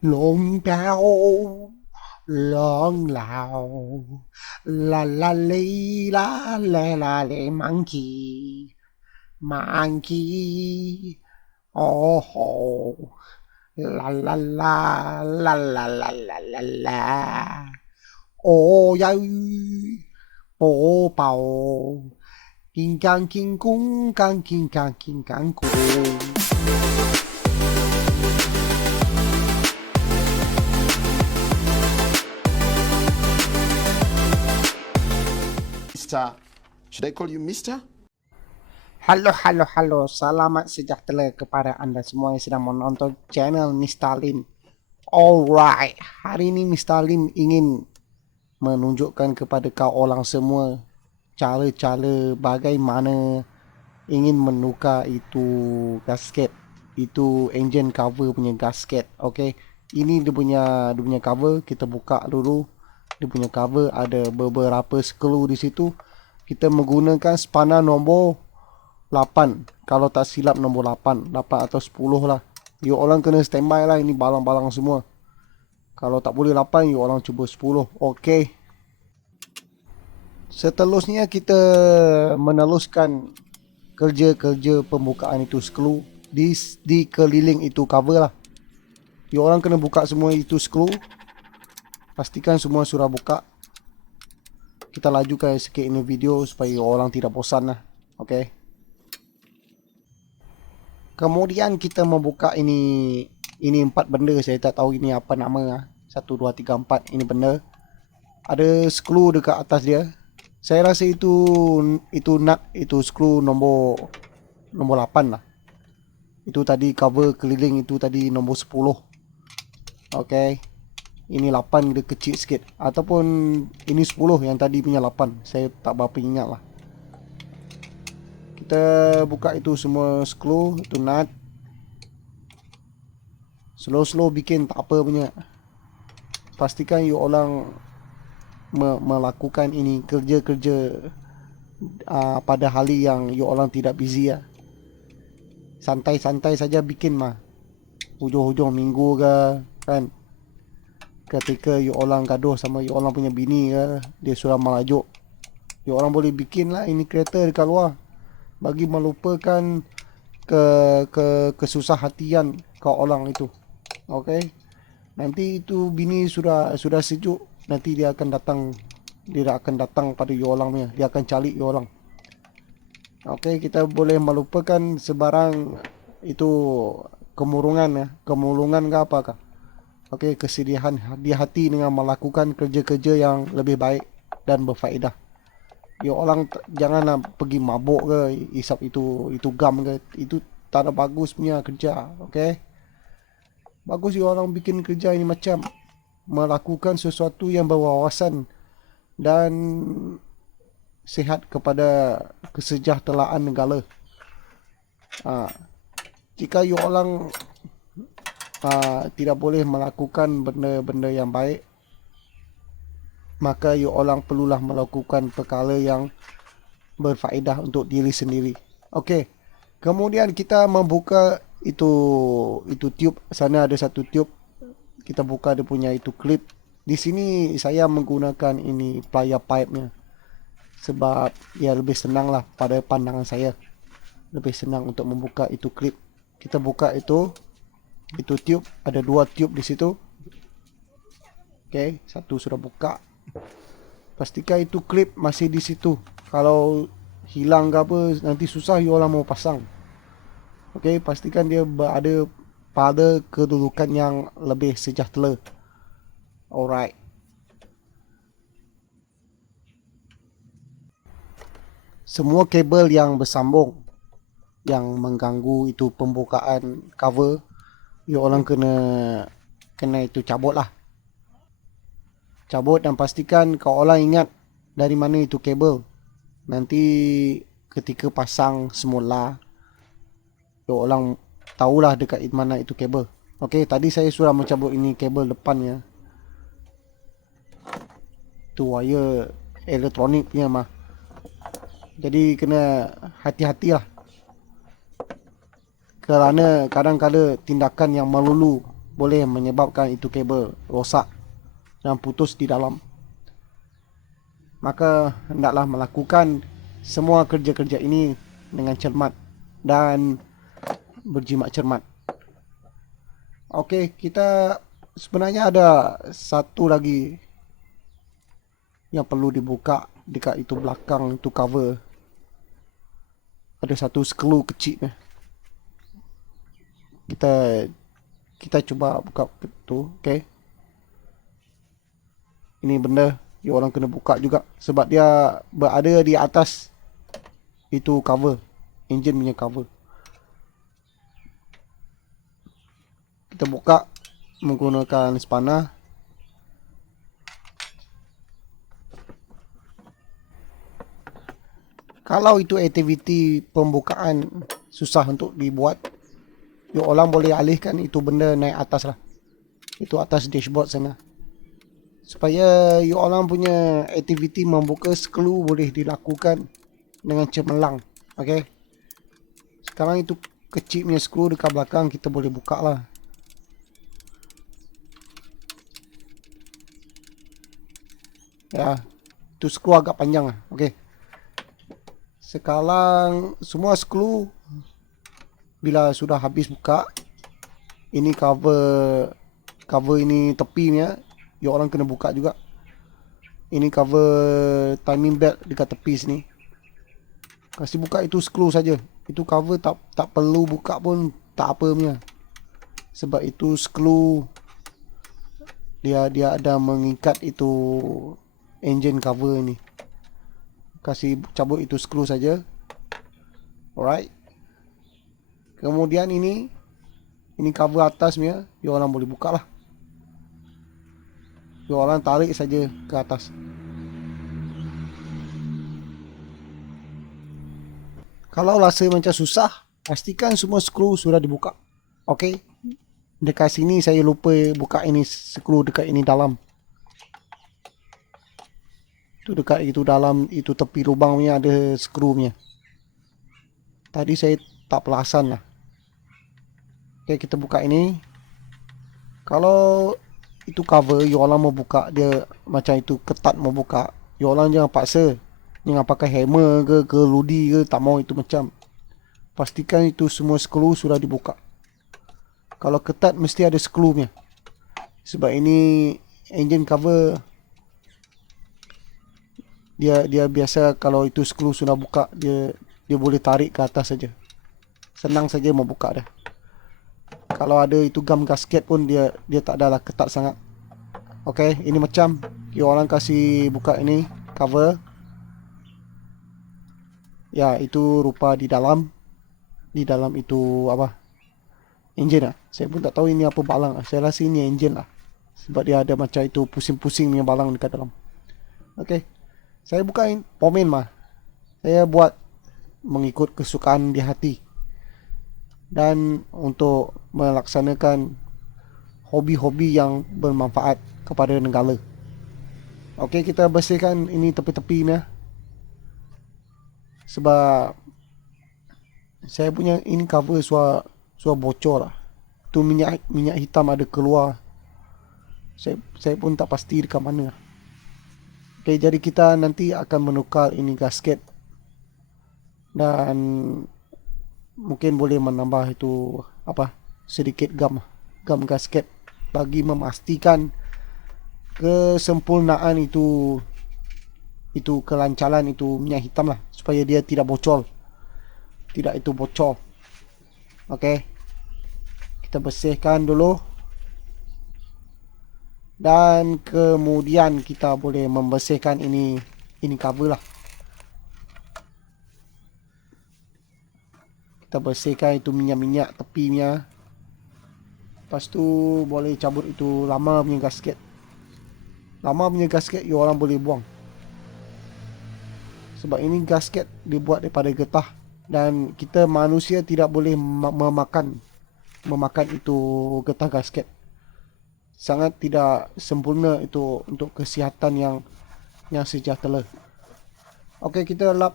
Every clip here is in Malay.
龙标龙老啦啦哩啦啦啦哩 monkey monkey 哦吼啦啦啦啦啦啦啦啦啦，我要播报，金刚金公刚金刚金刚公。Mister, should I call you Mister? Halo, halo, halo. Selamat sejahtera kepada anda semua yang sedang menonton channel Mr. Lim. Alright, hari ini Mr. Lim ingin menunjukkan kepada kau orang semua cara-cara bagaimana ingin menukar itu gasket, itu engine cover punya gasket. Okay, ini dia punya cover. Kita buka dulu. Dia punya cover ada beberapa skru di situ. Kita menggunakan spana nombor 8. Kalau tak silap nombor 8 atau 10 lah. You orang kena standby lah, ini balang-balang semua. Kalau tak boleh 8, you orang cuba 10. Okey. Seterusnya kita meneruskan kerja-kerja pembukaan itu skru di keliling itu cover lah. You orang kena buka semua itu skru. Pastikan semua sudah buka. Kita lajukan sikit ini video supaya you orang tidak bosan lah. Okey. Kemudian kita membuka ini 4 benda, saya tak tahu ini apa nama. 1 2 3 4 ini benda. Ada skru dekat atas dia. Saya rasa itu nut, itu skru nombor 8 lah. Itu tadi cover keliling itu tadi nombor 10. Okey. Ini 8 dia kecil sikit ataupun ini 10 yang tadi punya 8. Saya tak berapa ingat lah. Kita buka itu semua skru, itu nut. Slow bikin tak apa punya. Pastikan you orang melakukan ini kerja-kerja pada hari yang you orang tidak busy ya. Santai-santai saja bikin mah. Hujung-hujung minggu ke kan. Ketika you orang gaduh sama you orang punya bini ke, dia sudah melajuk. You orang boleh bikin lah ini kereta dekat luar. Bagi melupakan kesusah hatian kau orang itu. Okey. Nanti itu bini sudah sejuk, nanti dia akan datang pada you orang punya. Dia akan cari you orang. Okey, kita boleh melupakan sebarang itu kemurungan ya, kemulungan ke apakah. Okey, kesedihan di hati dengan melakukan kerja-kerja yang lebih baik dan berfaedah. You orang janganlah pergi mabuk ke, isap itu gam ke, itu tak ada bagus punya kerja. Okey. Bagus you orang bikin kerja ini macam melakukan sesuatu yang berwawasan dan sihat kepada kesejahteraan negara. Jika you orang tidak boleh melakukan benda-benda yang baik, maka you orang perlulah melakukan perkara yang berfaedah untuk diri sendiri. Okey. Kemudian kita membuka itu tube. Sana ada satu tube. Kita buka dia punya itu klip. Di sini saya menggunakan ini plier pipe-nya. Sebab ya lebih senang lah pada pandangan saya. Lebih senang untuk membuka itu klip. Kita buka itu tube. Ada 2 tube di situ. Okey, satu sudah buka. Pastikan itu klip masih di situ. Kalau hilang ke apa, nanti susah you orang mau pasang. Okey, pastikan dia berada pada kedudukan yang lebih sejahtera. Alright. Semua kabel yang bersambung yang mengganggu itu pembukaan cover, you orang kena itu cabut lah. Cabut dan pastikan kau orang ingat dari mana itu kabel. Nanti ketika pasang semula, you orang tahulah dekat mana itu kabel. Okey, tadi saya sudah mencabut ini kabel depannya. Itu wire elektronik punya mah. Jadi kena hati-hati lah. Kerana kadang-kadang tindakan yang melulu boleh menyebabkan itu kabel rosak dan putus di dalam. Maka hendaklah melakukan semua kerja-kerja ini dengan cermat dan berjimat cermat. Okey, kita sebenarnya ada satu lagi yang perlu dibuka dekat itu belakang itu cover. Ada satu skru kecil. Kita cuba buka tu, okey. Ini benda you orang kena buka juga sebab dia berada di atas itu cover, engine punya cover. Kita buka menggunakan spanner. Kalau itu aktiviti pembukaan susah untuk dibuat, you orang boleh alihkan itu benda naik atas lah. Itu atas dashboard sana. Supaya you orang punya aktiviti membuka skru boleh dilakukan dengan cemerlang. Okay. Sekarang itu kecil punya skru dekat belakang kita boleh buka lah. Ya, itu skru agak panjang lah. Okay. Sekarang semua skru bila sudah habis buka, ini cover ini tepinya, you orang kena buka juga. Ini cover timing belt dekat tepi sini. Kasih buka itu skru saja. Itu cover tak perlu buka pun tak apa punya. Sebab itu skru dia ada mengikat itu engine cover ni. Kasih cabut itu skru saja. Alright. Kemudian ini cover atasnya, you orang boleh buka lah. You orang tarik saja ke atas. Kalau rasa macam susah, pastikan semua skru sudah dibuka. Okey. Dekat sini saya lupa buka ini skru dekat ini dalam. Tu dekat itu dalam itu tepi lubang punya ada skru punya. Tadi saya tak perasan lah. Okey, kita buka ini. Kalau itu cover you orang mau buka dia macam itu ketat mau buka, you orang jangan paksa. Jangan pakai hammer ke ludi ke, tak mau itu macam. Pastikan itu semua skru sudah dibuka. Kalau ketat mesti ada skru punya. Sebab ini engine cover dia biasa kalau itu skru sudah buka dia boleh tarik ke atas saja. Senang saja mau buka dah. Kalau ada itu gam gasket pun dia tak adalah ketat sangat. Okey, ini macam you orang kasih buka ini cover. Ya, itu rupa di dalam itu apa? Engine lah. Saya pun tak tahu ini apa balang. Saya rasa ini engine lah. Sebab dia ada macam itu pusing-pusing punya balang dekat dalam. Okey. Saya bukan pomen mah. Saya buat mengikut kesukaan di hati. Dan untuk melaksanakan hobi-hobi yang bermanfaat kepada negara. Okey, kita bersihkan ini tepi-tepinya. Sebab saya punya ini cover suara bocor lah. Tu minyak hitam ada keluar. Saya pun tak pasti dekat mana. Okay, jadi kita nanti akan menukar ini gasket. Dan mungkin boleh menambah itu apa? Sedikit gam gasket bagi memastikan kesempurnaan itu kelancaran itu minyak hitam lah, supaya dia tidak bocor. Tidak itu bocor. Okey. Kita bersihkan dulu. Dan kemudian kita boleh membersihkan ini cover lah. Kita bersihkan itu minyak-minyak tepinya. Lepas tu boleh cabut itu lama punya gasket. Lama punya gasket you orang boleh buang. Sebab ini gasket dibuat daripada getah. Dan kita manusia tidak boleh memakan itu getah gasket. Sangat tidak sempurna itu untuk kesihatan yang sejahtera. Okey, kita lap.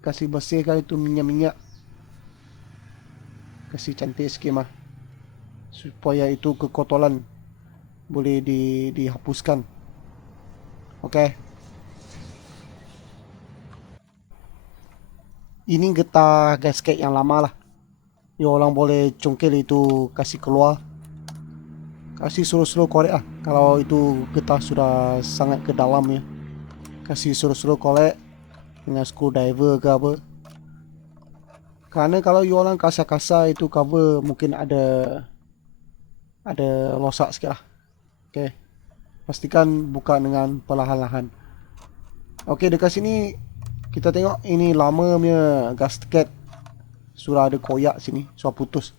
Kasih bersihkan itu minyak-minyak. Kasih cantik sikit mah. supaya itu kekotoran boleh dihapuskan. Okey. Ini getah gasket yang lama lah. Ya orang boleh congkel itu kasih keluar. Kasih slow-slow korek lah. Kalau itu getah sudah sangat ke dalam ya. Kasih slow-slow korek dengan screwdriver ke apa. Karena kalau you orang kasar-kasar itu cover mungkin ada rosak sikit lah. Okay. Pastikan buka dengan perlahan-lahan. Okay, dekat sini kita tengok ini lama punya gasket. Sudah ada koyak sini, sudah putus.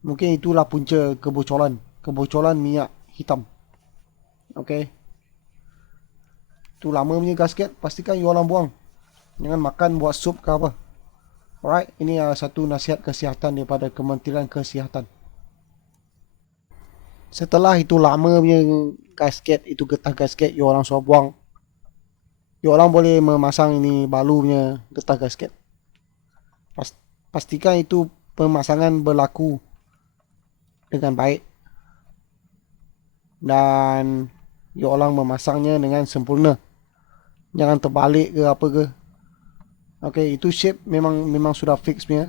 Mungkin itulah punca kebocoran. Kebocoran minyak hitam. Okay. Itu lama punya gasket, pastikan you orang buang. Jangan makan buat sup ke apa. Alright, ini satu nasihat kesihatan daripada Kementerian Kesihatan. Setelah itu lama punya gasket, itu getah gasket, you orang suruh buang. You orang boleh memasang ini baru punya getah gasket. Pastikan itu pemasangan berlaku dengan baik. Dan you orang memasangnya dengan sempurna. Jangan terbalik ke apa ke. Okay, itu shape memang sudah fix punya.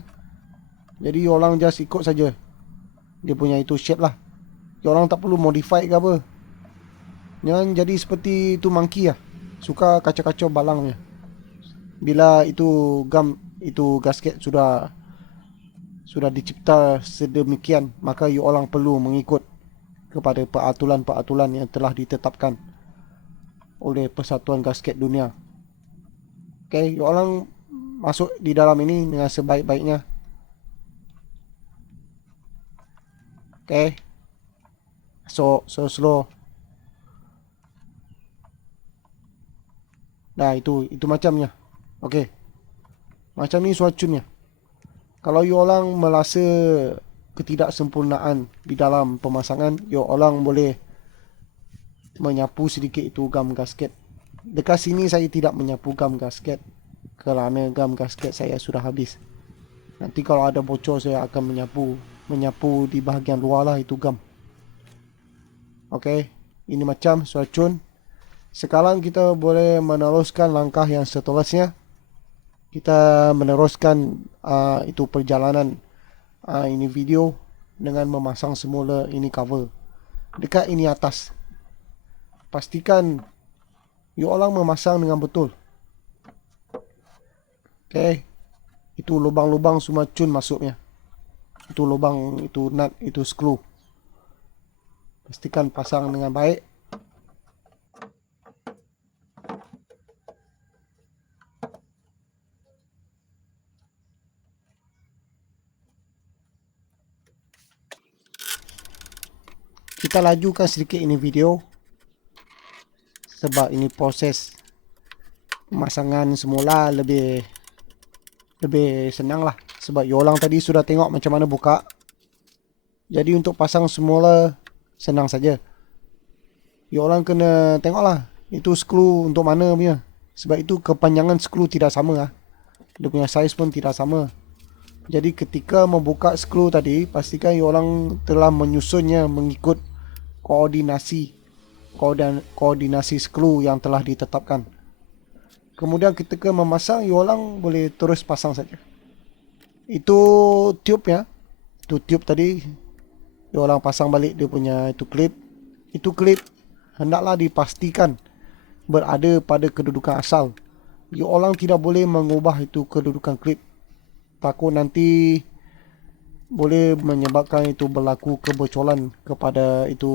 Jadi you orang just ikut saja. Dia punya itu shape lah. You orang tak perlu modify ke apa. Jangan jadi seperti itu monkey lah. Suka kacau-kacau balangnya. Bila itu gam, itu gasket sudah dicipta sedemikian, maka you orang perlu mengikut kepada peraturan-peraturan yang telah ditetapkan oleh Persatuan Gasket Dunia. Okay, you orang masuk di dalam ini dengan sebaik-baiknya. Okay. So slow. Nah, itu macamnya. Okay. Macam ni suacunnya. Kalau you orang merasa ketidaksempurnaan di dalam pemasangan, you orang boleh menyapu sedikit itu gam gasket. Dekat sini saya tidak menyapu gam gasket kerana gam gasket saya sudah habis. Nanti kalau ada bocor saya akan menyapu di bahagian luar lah itu gam. Okay, ini macam suacun. Sekarang kita boleh meneruskan langkah yang seterusnya. Kita meneruskan itu perjalanan ini video dengan memasang semula ini cover dekat ini atas. Pastikan you orang memasang dengan betul. Okay, itu lubang-lubang semua cun masuknya. Itu lubang, itu nut, itu skru. Pastikan pasang dengan baik. Kita lajukan sedikit ini video sebab ini proses pemasangan semula lebih senang lah. Sebab you orang tadi sudah tengok macam mana buka. Jadi untuk pasang semula senang saja. You orang kena tengok lah itu skru untuk mana punya. Sebab itu kepanjangan skru tidak sama lah. Dia punya saiz pun tidak sama. Jadi ketika membuka skru tadi, pastikan you orang telah menyusunnya mengikut koordinasi skru yang telah ditetapkan. Kemudian ketika memasang, you orang boleh terus pasang saja. Itu tube ya. Itu tube tadi. You orang pasang balik dia punya itu klip. Itu klip hendaklah dipastikan berada pada kedudukan asal. You orang tidak boleh mengubah itu kedudukan klip. Takut nanti boleh menyebabkan itu berlaku kebocoran kepada itu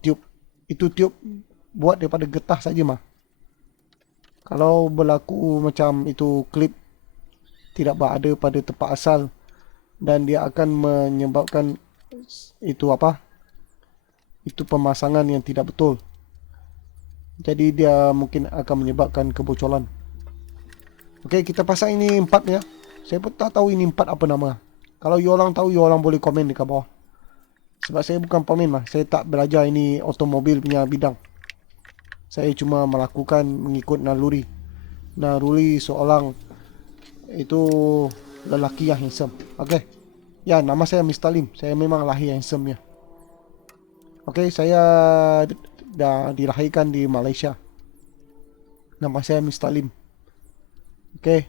tube. Itu tube buat daripada getah saja mah. Kalau berlaku macam itu klip tidak berada pada tempat asal dan dia akan menyebabkan itu apa? Itu pemasangan yang tidak betul. Jadi dia mungkin akan menyebabkan kebocoran. Okey, kita pasang ini 4 ya. Saya pun tak tahu ini 4 apa nama. Kalau you orang tahu, you orang boleh komen dekat bawah. Sebab saya bukan pemain lah. Saya tak belajar ini otomobil punya bidang. Saya cuma melakukan mengikut naluri. Naluri seorang itu lelaki yang handsome. Okey. Ya, nama saya Mr. Lim. Saya memang lahir handsome ya. Oke, saya dah dilahirkan di Malaysia. Nama saya Mr. Lim. Oke.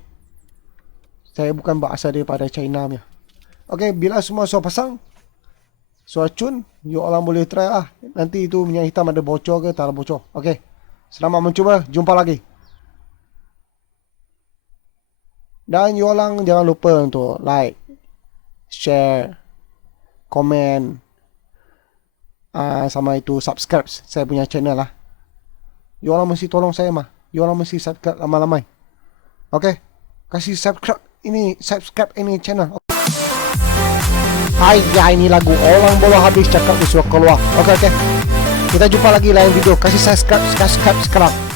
Saya bukan berasal daripada China punya. Oke, bila semua sudah pasang, sudah cun, you orang boleh try lah. Nanti itu minyak hitam ada bocor ke tak ada bocor. Oke. Selamat mencuba, jumpa lagi. Dan you orang jangan lupa untuk like, share, komen, sama itu subscribe saya punya channel lah. You orang mesti tolong saya mah. You orang mesti subscribe lama-lama. Oke. Kasih subscribe ini channel. Hai, ya ini lagu orang boleh habis cakap disuruh keluar. Oke. Kita jumpa lagi lain video. Kasih subscribe sekarang.